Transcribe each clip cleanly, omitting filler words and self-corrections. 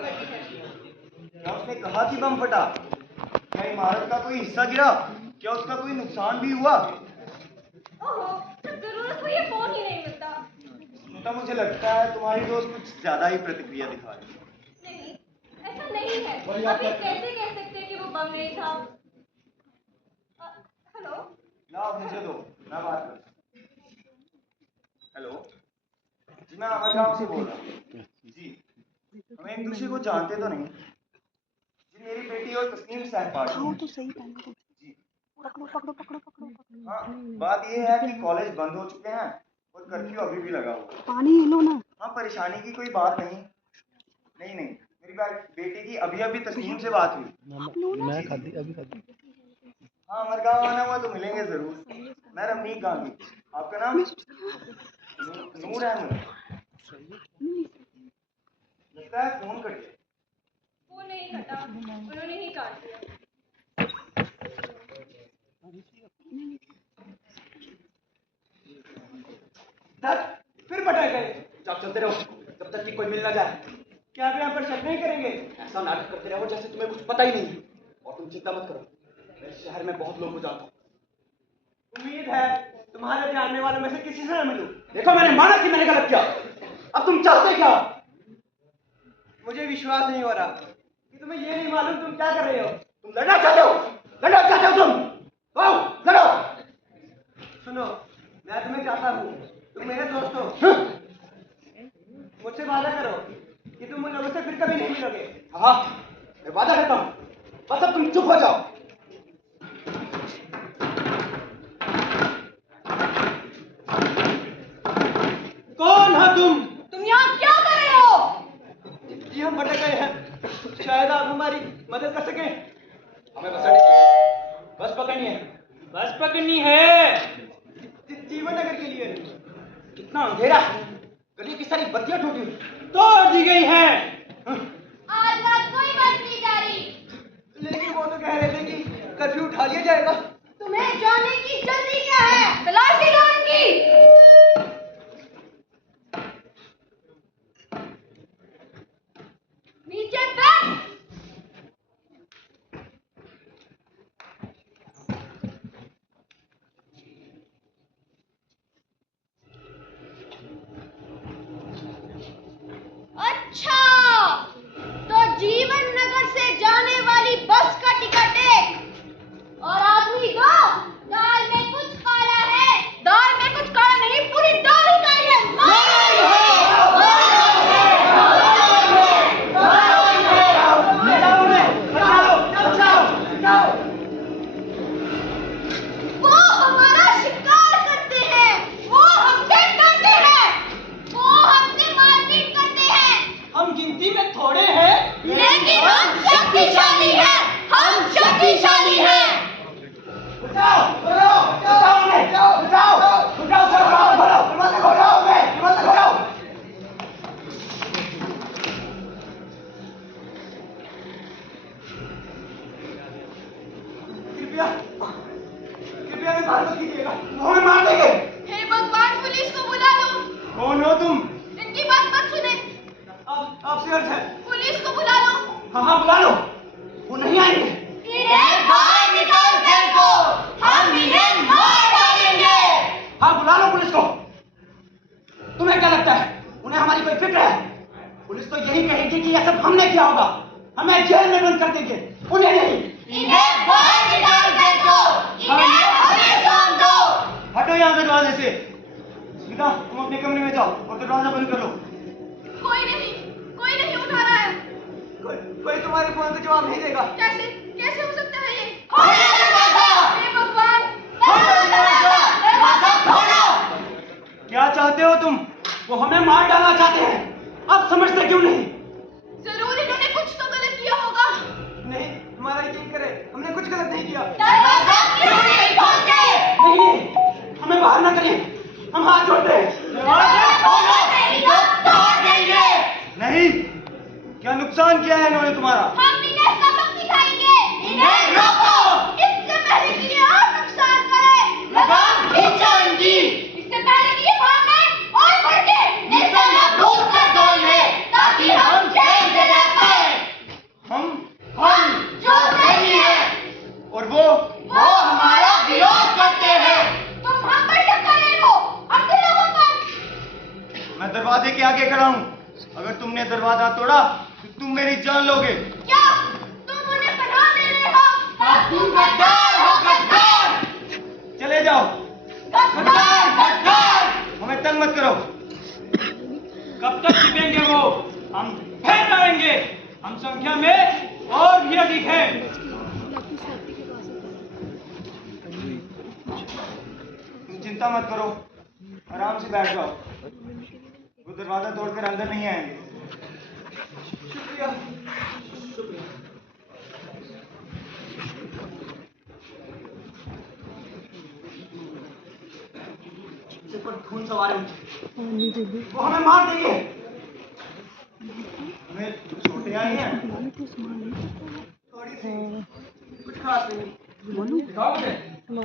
खबर दी है। क्या उसने कहा कि बम फटा? क्या इमारत का कोई हिस्सा गिरा? क्या उसका कोई नुकसान भी हुआ? ओहो, जब जरूरत हो ये फोन ही नहीं मिलता। तो मुझे लगता है तुम्हारी दोस्त कुछ ज्यादा ही प्रतिक्रिया दिखा रही है। नहीं, ऐसा नहीं है। अभी कैसे कह सकते कि वो बम नहीं था? हेलो, लाओ मुझे दो, मैं बात करता हूँ। हेलो जी, मैं अमर गांव से बोल रहा हूँ जी। हम एक दूसरे को जानते तो नहीं जी। मेरी बेटी और तस्नीम सहपाठी तो सही पहले जी। पकड़ो पकड़ो पकड़ो पकड़ो। हाँ, बात ये है कि कॉलेज बंद हो चुके हैं और कर्फ्यू अभी भी लगा हुआ है। पानी लो ना। हाँ, परेशानी की कोई बात नहीं। नहीं नहीं, मेरी बेटी की अभी अभी तस्नीम से बात हुई। मैं खाती अभी खाती। हाँ, अमर गांव आना हुआ तो मिलेंगे जरूर। मैं रमनीक गांधी। आपका नाम? नूर अहमद। लगता है फोन कट गया। फोन नहीं कटा, उन्होंने ही काट दिया। फिर भटक गए। आप चलते रहो जब तक कि कोई मिल ना जाए। क्या आप यहाँ पर शक नहीं करेंगे? ऐसा नाटक करते रहो जैसे तुम्हें कुछ पता ही नहीं। और तुम चिंता मत करो, मैं इस शहर में बहुत लोगों को जानता हूँ। उम्मीद है तुम्हारे जानने वालों में से किसी से न मिलूं। देखो, मैंने माना कि मैंने गलत किया। अब तुम चाहते क्या? मुझे विश्वास नहीं हो रहा कि तुम्हें ये नहीं मालूम तुम क्या कर रहे हो। तुम लड़ना चाहते हो? लड़ना चाहते हो तुम? आओ लड़ो। सुनो, मैं तुम्हें चाहता हूँ, तुम मेरे दोस्त हो। मुझसे वादा करो कि तुम उन लोगों से फिर कभी नहीं मिलोगे। हाँ, मैं वादा करता हूँ। बस अब तुम चुप हो जाओ। कौन हो तुम? तुम यहाँ क्या कर रहे हो? जी, हम भटक गए हैं, शायद आप हमारी मदद कर सकें। हमें बस पकड़नी है। बस पकड़नी है जीवन नगर के लिए। कितना अंधेरा है, गली की सारी बत्तियां टूटी तोड़ दी गई हैं। आज रात कोई बस नहीं जा रही। लेकिन वो तो कह रहे थे कि कर्फ्यू उठा लिया जाएगा। तुम्हें जाने की जल्दी क्या है? तलाशी दो इनकी। नीचे बैठ। अच्छा, तो जीवन नगर से जाने वाली बस का टिकट एक और आदमी दो। दाल में कुछ काला है। दाल में कुछ काला नहीं, पूरी दाल ही काली है। वो हमारा शिकार करते हैं, वो हमसे डरते हैं, वो हमसे मारपीट करते हैं। हम गिनती में थोड़े हैं, लेकिन हम शक्तिशाली हैं। हम शक्तिशाली हैं। बचाओ बचाओ बचाओ उन्हें, बचाओ बचाओ बचाओ बचाओ बचाओ उन्हें, बचाओ। कृपया कृपया हमें मार मत कीजिएगा, वो हमें मार देंगे। हे भगवान, पुलिस को बुला लो। कौन हो तुम? इनकी बात मत सुने। आपसे अर्ज है। पुलिस को बुला लो। हाँ हाँ बुला लो, वो नहीं आएंगे। इन्हें बाहर निकाल फेंको, हम इन्हें मार डालेंगे। हाँ बुला लो पुलिस को। तुम्हें क्या लगता है उन्हें हमारी कोई फिक्र है? पुलिस तो यही कहेगी कि यह सब हमने किया होगा, हमें जेल में बंद कर देंगे, उन्हें नहीं। इन्हें बाहर निकाल फेंको, इन्हें हमें सौंप दो। हटो यहाँ से दरवाजे से। सीधा तुम अपने कमरे में जाओ और दरवाजा बंद कर लो। कोई नहीं उठा रहा है। कोई तुम्हारे फोन का जवाब नहीं देगा। कैसे कैसे हो सकता है ये? हे भगवान, दरवाजा खोलो। क्या चाहते हो तुम? वो हमें मार डालना चाहते हैं, आप समझते क्यों नहीं? जरूर इन्होंने कुछ तो गलत किया होगा। नहीं, हमारा यकीन करें, हमने कुछ गलत नहीं किया। दरवाजा क्यों नहीं खोलते? नहीं, हमें बाहर ना करिए, हम हाथ जोड़ते हैं। दरवाजा खोलो, नहीं तो तोड़ देंगे। नहीं, क्या नुकसान किया है इन्होंने तुम्हारा? हम इन्हें सबक सिखाएंगे। इन्हें रोको। इससे पहले कि ये और नुकसान करे, लगाम खींचो इनकी। इससे पहले कि ये भागे और भड़के, इसे महफूज कर दो इन्हें, ताकि हम चैन से रह पाएं। अगर तुमने दरवाजा तोड़ा तो तुम मेरी जान लोगे। क्या तुम उन्हें पनाह दे रहे हो? गद्दार हो, गद्दार! चले जाओ। गद्दार, गद्दार! हमें तंग मत करो। कब तक टिकेंगे वो? हम फिर आएंगे। हम संख्या में और भी अधिक हैं। तुम चिंता मत करो, आराम से बैठ जाओ। वो दरवाजा तोड़कर अंदर नहीं आएंगे। शुक्रिया, शुक्रिया। सिर पर खून सवार है उनके। वो हमें मार देंगे। हमें छोटे आई हैं। थोड़ी सी, कुछ खास नहीं। दिखाओ मुझे। मैं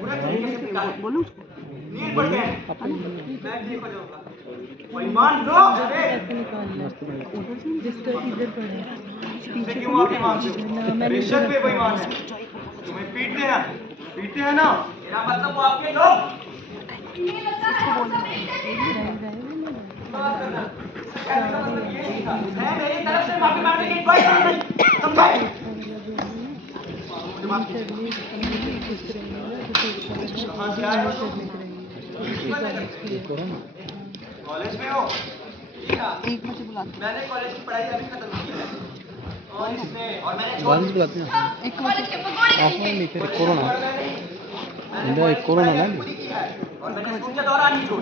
बुरे तरीके से पिटा है। नींद पड़ गए। मैं ठीक हो जाऊंगा। बेईमान लोग! तुमसे क्यों माफी मांगते हो? बेशक वे बेईमान है। तुम्हें पीटते हैं ना? मेरा मतलब वो आपके लोग। ये लगता है हम सब एक जैसे हैं। माफ करना। कहने का मतलब ये नहीं था। मैं मेरी तरफ से माफी मांगने की कोई जरूरत नहीं। समझे? कहाँ से आए हो तुम? कॉलेज में हो? जी हाँ। मैंने कॉलेज की पढ़ाई अभी खत्म की है। और मैंने छोड़ दी। कॉलेज के पकौड़े खींचे। मैंने कोरोना ना और मैंने स्कूल का दौरा नहीं छोड़ा।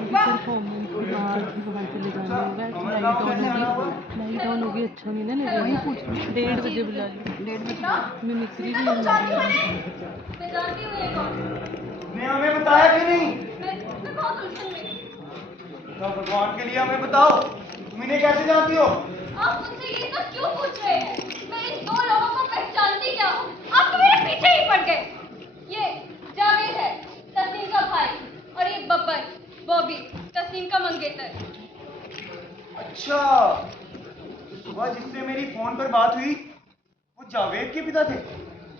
लाइट ऑन होगी। अच्छा मिला ना, वही पूछ 1:30 बजे बुला ली। 1:30 बजे मिमिक्री भी मैं जानती हूँ ये कौन। तुमने हमें बताया क्यों नहीं? मैं कौन सुन में। तो भगवान के लिए हमें बताओ, तुम इन्हें कैसे जानती हो? आप मुझसे ये सब क्यों पूछ रहे हैं? मैं इन दो लोगों को पहचानती क्या हूँ? आप तो मेरे पीछे ही पड़ गए। ये जावेद है, तस्नीम का भाई, और ये बब्बर, बॉबी, तस्नीम का मंगेतर। अच्छा, तो सुबह जिससे मेरी फोन पर बात हुई वो जावेद के पिता थे।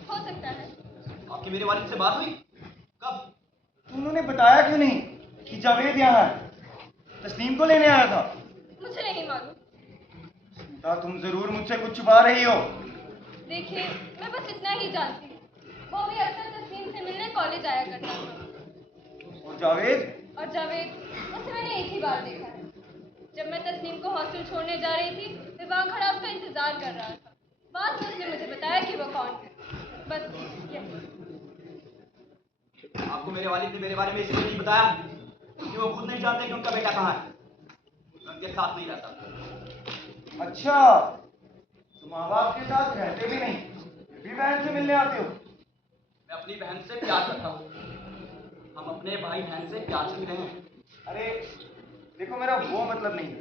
हो सकता है। आपकी मेरे वालिद से बात हुई? कब? तो उन्होंने बताया क्यों नहीं कि जावेद यहाँ है? तस्नीम को लेने आया था। मुझे नहीं मालूम। सीता, तुम जरूर मुझसे कुछ छुपा रही हो। देखिए, मैं बस इतना ही जानती हूँ। वो भी अक्सर तस्नीम से मिलने कॉलेज आया करता था। और जावेद? और जावेद, उसे मैंने एक ही बार देखा है। जब मैं तस्नीम को हॉस्टल छोड़ने जा रही थी, मैं वहाँ खड़ा उसका इंतजार कर रहा था। बाद में उसने मुझे बताया कि वो कौन है। बस यही। आपको मेरे वालिद ने मेरे बारे में इसलिए नहीं बताया कि वो खुद नहीं जानते कि उनका बेटा कहाँ है। मैं उनके साथ नहीं रहता। अच्छा, तुम माँ बाप के साथ रहते भी नहीं, फिर भी बहन से मिलने आते हो। मैं अपनी बहन से प्यार करता हूँ। हम अपने भाई बहन से प्यार से मिले हैं। अरे देखो, मेरा वो मतलब नहीं है।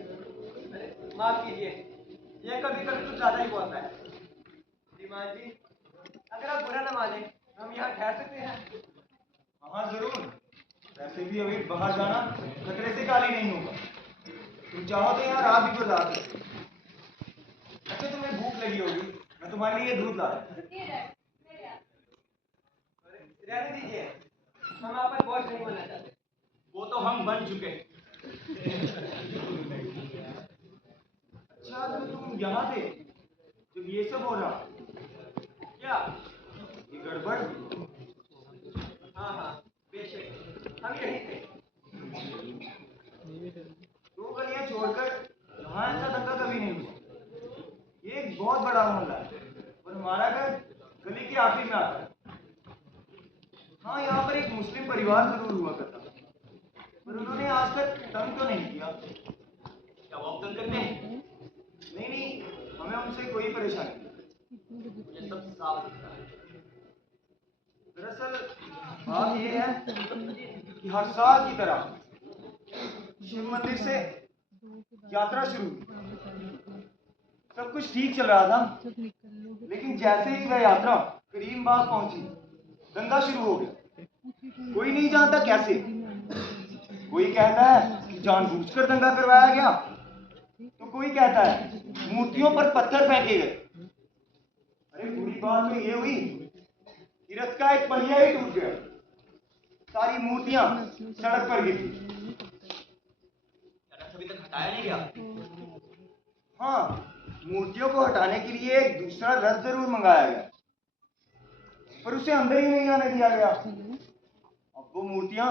अरे माफ कीजिए, ये कभी कभी कुछ ज्यादा ही बोलता है। श्रीमान जी, अगर आप बुरा न माने, हम यहाँ ठहर सकते हैं। हाँ जरूर, वैसे भी अभी बाहर जाना खतरे से खाली नहीं होगा। तुम चाहो तो यहाँ रात भी गुजार सकते हो। अच्छा, तुम्हें भूख लगी होगी, मैं तुम्हारे लिए दूध लाया। रुकिए डैड, मेरे यहाँ। रहने दीजिए, हम आप पर बोझ नहीं बनना चाहते। वो तो हम बन चुके हैं। अच्छा, तो तुम यहाँ थे जब ये सब हो रहा? क्या? ये गड़बड़? हाँ हाँ, बेशक हम यही थे। 2 गलियां छोड़कर यहाँ ऐसा दंगा कभी नहीं हुआ। ये एक बहुत बड़ा मोहल्ला है और हमारा घर गली के आखिर में आता है। हाँ, यहाँ पर एक मुस्लिम परिवार जरूर हुआ करता, पर उन्होंने आज तक तंग तो नहीं किया। क्या वो अब तंग करते हैं? नहीं, हमें उनसे कोई परेशानी नहीं। मुझे सब साफ दिखता है। दरअसल बात यह है कि हर साल की तरह शिव मंदिर से यात्रा शुरू हुई। सब कुछ ठीक चल रहा था, लेकिन जैसे ही वह यात्रा करीम बाग पहुंची, दंगा शुरू हो गया। कोई नहीं जानता कैसे। कोई कहता है कि जानबूझकर दंगा करवाया गया, तो कोई कहता है मूर्तियों पर पत्थर फेंके गए। अरे बुरी बात तो ये हुई कि रथ का एक पहिया ही टूट गया। सारी मूर्तियां सड़क पर गिरी। क्या रथ अभी तक हटाया नहीं गया? हाँ, मूर्तियों को हटाने के लिए एक दूसरा रथ जरूर मंगाया गया, पर उसे अंदर ही नहीं आने दिया गया। अब वो मूर्तियां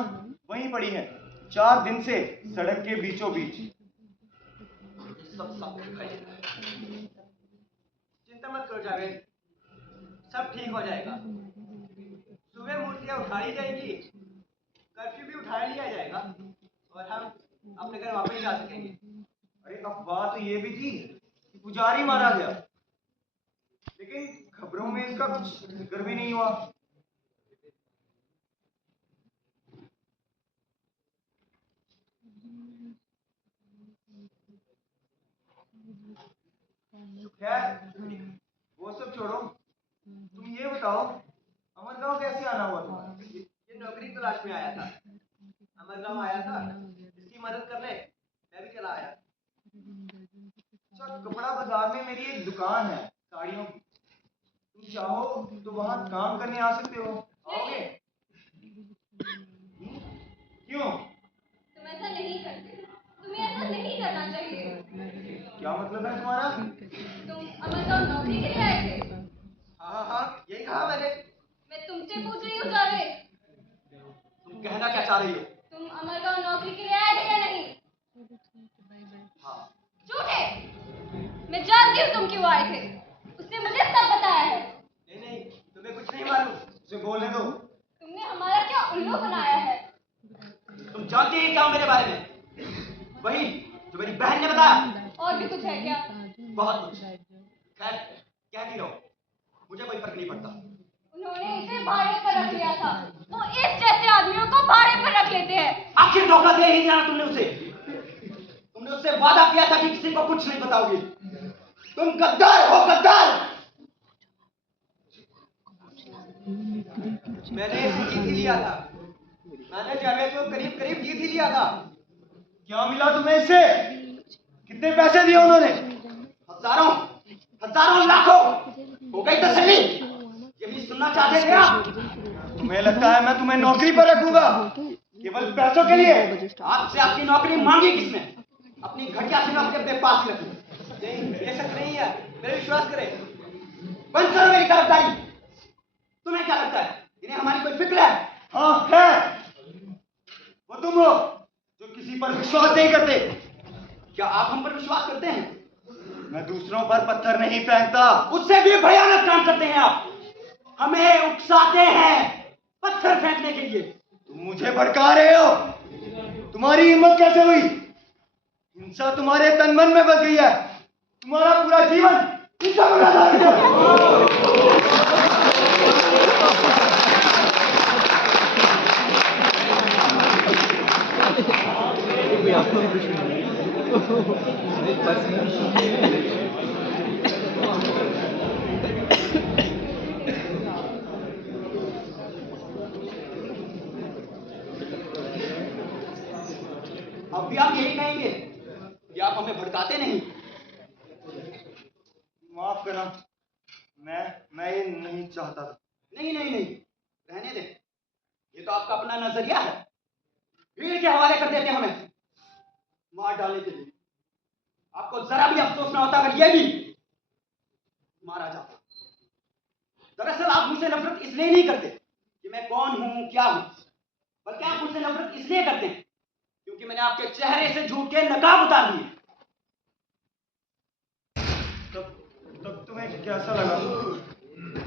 वहीं पड़ी हैं, 4 दिन से सड़क के बीचों बीच। सब दिखाई दे रहा है। चिंता मत करो जावेद, सब ठीक हो जाएगा। सुबह मूर्तियां उठाई जाएंगी, कर्फ्यू भी उठा लिया जाएगा और हम अपने घर वापस जा सकेंगे। अरे अफवाह तो ये भी थी कि पुजारी मारा गया, लेकिन खबरों में इसका कुछ जिक्र भी नहीं हुआ। खैर, वो सब छोड़ो, तुम ये बताओ, अमरगांव कैसे आना हुआ तुम्हारा? ये नौकरी तलाश में आया था, अमरगांव आया था, इसकी मदद करने मैं भी चला आया। अच्छा, कपड़ा बाजार में मेरी एक दुकान है साड़ियों की, तुम चाहो तो वहां काम करने आ सकते हो, आओगे? क्यों? तुम ऐसा नहीं करते, तुम्हें ऐसा नहीं करना चाहिए। क्या मतलब है तुम्हारा? तुम अमरगांव नौकरी के लिए आए थे? हाँ, यही कहा मैंने। मैं तुमसे पूछ रही हूँ जावेद, तुम कहना क्या चाह रही हो? तुम अमरगांव नौकरी के लिए आए थे या नहीं? हाँ। झूठे! मैं जानती हूँ तुम क्यों आए थे, उसने मुझे सब बताया है। नहीं, तुम्हें कुछ नहीं मालूम। उसे बोलने दो। तुमने हमारा क्या उल्लू बनाया है? तुम जानती ही क्या हो मेरे बारे में? वही जो मेरी बहन ने बताया। और भी कुछ है क्या? बहुत कुछ। खैर, कहती रहो, मुझे कोई फर्क नहीं पड़ता। उन्होंने इसे भाड़े पर रख लिया था, वो इस जैसे आदमियों को भाड़े पर रख लेते हैं। आखिर धोखा दे ही दिया तुमने उसे। तुमने उससे वादा किया था कि किसी को कुछ नहीं बताओगी। तुम गद्दार हो, गद्दार। मैंने इसे जीत ही लिया था। मैंने जावेद को करीब करीब जीत ही लिया था। क्या मिला तुम्हें इससे? कितने पैसे दिए उन्होंने? हजारों लाखों। हो गई तसल्ली? यही सुनना चाहते थे आप? तुम्हें लगता है मैं तुम्हें नौकरी पर रखूंगा केवल पैसों के लिए? आपसे आपकी नौकरी मांगी किसने? अपनी घटिया से नौकरी अपने पास ही रखी। नहीं, ये सच नहीं है, मेरे विश्वास करें। बंद करो मेरी तरफदारी। तुम्हें क्या लगता है इन्हें हमारी कोई फिक्र है? हाँ है। वो तुम हो जो किसी पर विश्वास नहीं करते। क्या आप हम पर विश्वास करते हैं? मैं दूसरों पर पत्थर नहीं फेंकता। उससे भी भयानक काम करते हैं आप। हमें उकसाते हैं पत्थर फेंकने के लिए। तुम मुझे भड़का रहे हो। तुम्हारी हिम्मत कैसे हुई? हिंसा तुम्हारे तन मन में बस गई है। तुम्हारा पूरा जीवन हिंसा में आधारित है। अब भी आप यही कहेंगे कि आप हमें भड़काते नहीं? माफ करना, मैं ये नहीं चाहता था। नहीं, रहने दें। ये तो आपका अपना नजरिया है। भीड़ के हवाले कर देते हमें मार डालने के लिए। आपको जरा भी अफसोस ना होता अगर ये भी मारा जाता। दरअसल आप मुझसे नफरत इसलिए नहीं करते कि मैं कौन हूं, क्या हूं, बल्कि आप मुझसे नफरत इसलिए करते हैं क्योंकि मैंने आपके चेहरे से झूठ के नकाब उतार दिए। तब तुम्हें कैसा लगा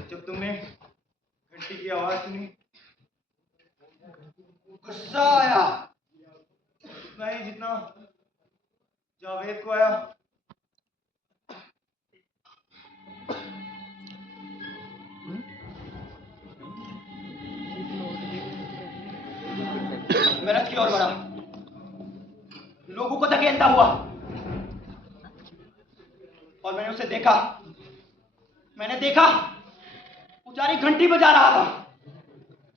जब तुमने घंटी की आवाज सुनी? गुस्सा आया। उतना ही जितना जावेद को आया। मैं रथ की ओर बढ़ा, लोगों को धकेलता हुआ, और मैंने उसे देखा। पुजारी घंटी बजा रहा था।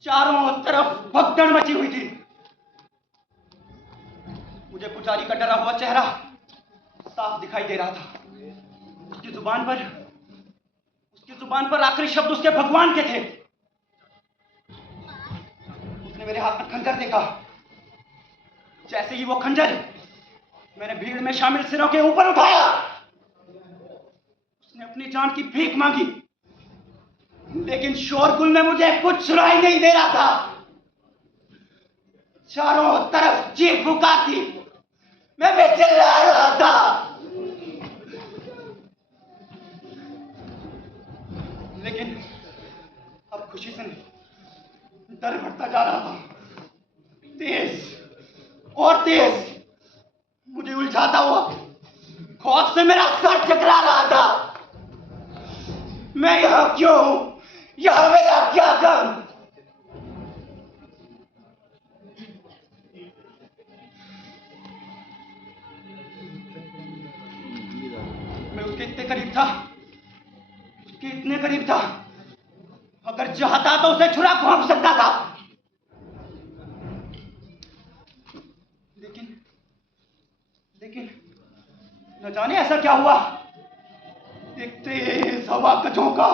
चारों तरफ भगदड़ मची हुई थी। मुझे पुजारी का डरा हुआ चेहरा साफ दिखाई दे रहा था। उसकी जुबान पर आखिरी शब्द उसके भगवान के थे। उसने मेरे हाथ में खंजर देखा। जैसे ही वो खंजर मैंने भीड़ में शामिल सिरों के ऊपर उठाया, उसने अपनी जान की भीख मांगी, लेकिन शोरगुल में मुझे कुछ सुनाई नहीं दे रहा था। चारों तरफ चीख पुकार थी, मैं भी चिल्ला रहा था। लेकिन अब खुशी से नहीं, डर बढ़ता जा रहा था। तेज और तेज मुझे उलझाता हुआ खौफ से मेरा सर चकरा रहा था। मैं यहां क्यों हूं? यहां मेरा क्या काम? मैं उसके इतने करीब था, उसके इतने करीब था, अगर चाहता तो उसे छुरा घोंप सकता था। लेकिन न जाने ऐसा क्या हुआ, एक तेज हवा का झोंका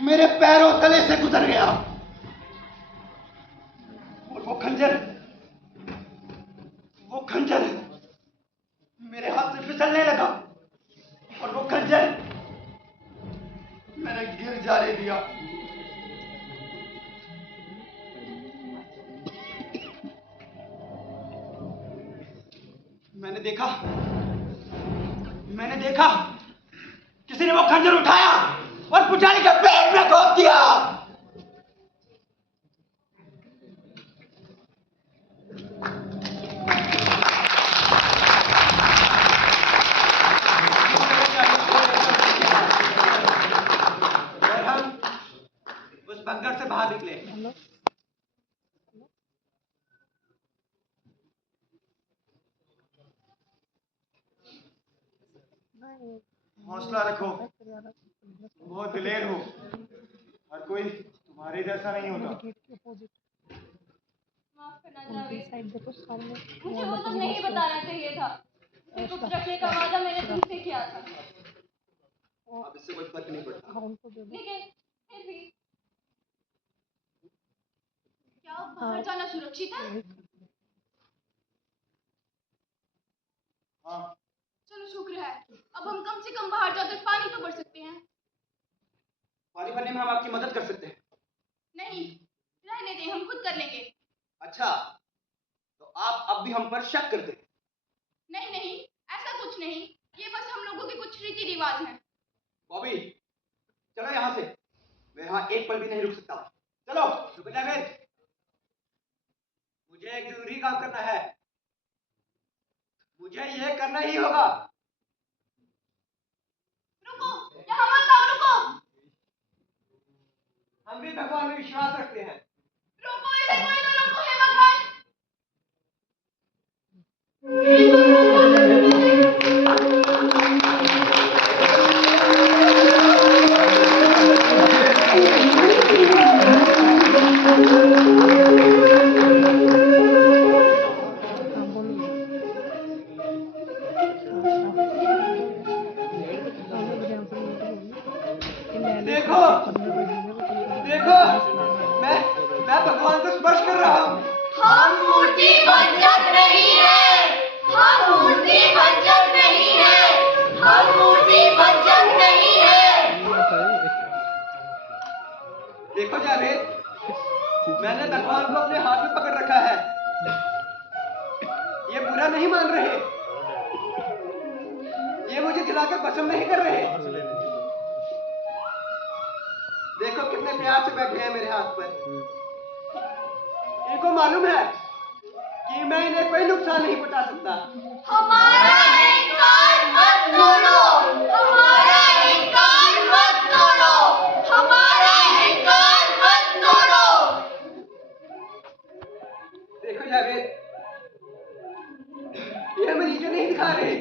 मेरे पैरों तले से गुजर गया और वो खंजर मेरे हाथ से फिसलने लगा और वो खंजर मैंने गिर जाने दिया। मैंने देखा किसी ने वो खंजर उठाया और पुजारी के पेट में घोंप दिया। और हम उस बंकर से बाहर निकले। हौसला रखो, बहुत दिलेर हो। हर कोई तुम्हारे जैसा नहीं होता। माफ करना जावेद, मुझे वो सब नहीं बताना चाहिए था। इसे गुप्त रखने का वादा मैंने तुमसे किया था। अब इससे कोई फर्क नहीं पड़ता। लेकिन फिर भी क्या बाहर जाना सुरक्षित है? हाँ, चलो शुक्र है, अब हम कम से कम बाहर जाकर पानी तो भर सकते हैं। पानी भरने में हम आपकी मदद कर सकते हैं। नहीं, रहने दें, हम खुद कर लेंगे। अच्छा, तो आप अब भी हम पर शक करते हैं? नहीं नहीं, ऐसा कुछ नहीं, ये बस हम लोगों के कुछ रीति रिवाज हैं। बॉबी, चलो यहाँ से, मैं यहाँ एक पल भी नहीं रुक सकता। चलो, रुक जावेद, मुझे एक जरूरी काम करना है, मुझे ये करना ही होगा। रुको, यहाँ मत आओ, रुको। हम भी भगवान में विश्वास रखते हैं। रुको, इसे कोई तो रोको, हे भगवान। देखो, देखो, मैं भगवान को स्पर्श कर रहा हूँ। हम मूर्ति भंजक नहीं है, हम मूर्ति भंजक नहीं है, हम मूर्ति भंजक नहीं है। देखो जावेद, मैंने भगवान को अपने हाथ में पकड़ रखा है, ये बुरा नहीं मान रहे, ये मुझे जलाकर भस्म नहीं कर रहे। देखो कितने प्यार से बैठे हैं मेरे हाथ पर। इनको मालूम है कि मैं इन्हें कोई नुकसान नहीं पहुंचा सकता। हमारा अहंकार मत तोड़ो, हमारा अहंकार मत तोड़ो, हमारा अहंकार मत तोड़ो। देखो जावेद, ये मरीज नहीं दिखा रहे,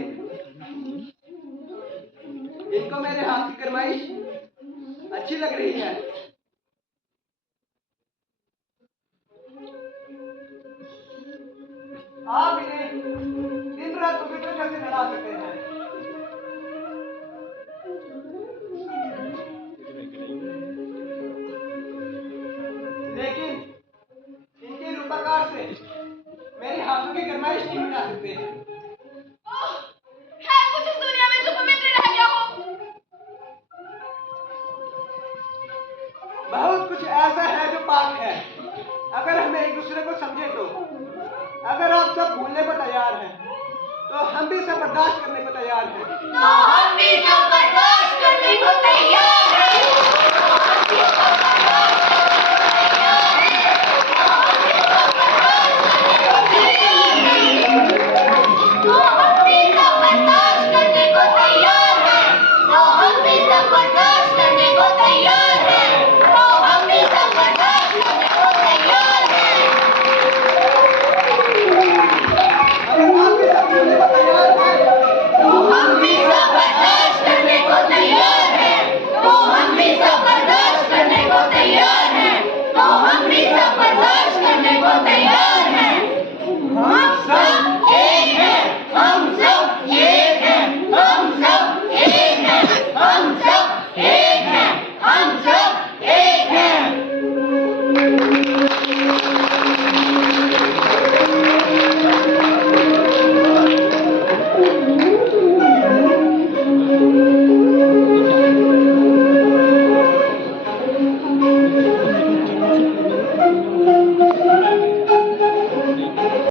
इनको मेरे हाथ की गरमाइश अच्छी लग रही है। आप इन्हें दिन रात पवित्र कैसे लड़ा सकते हैं? लेकिन इनके रूपाकार से मेरे हाथों की गरमाइश नहीं मिटा सकते। है कुछ इस दुनिया में जो पवित्र रह गया हो? उसे बर्दाश्त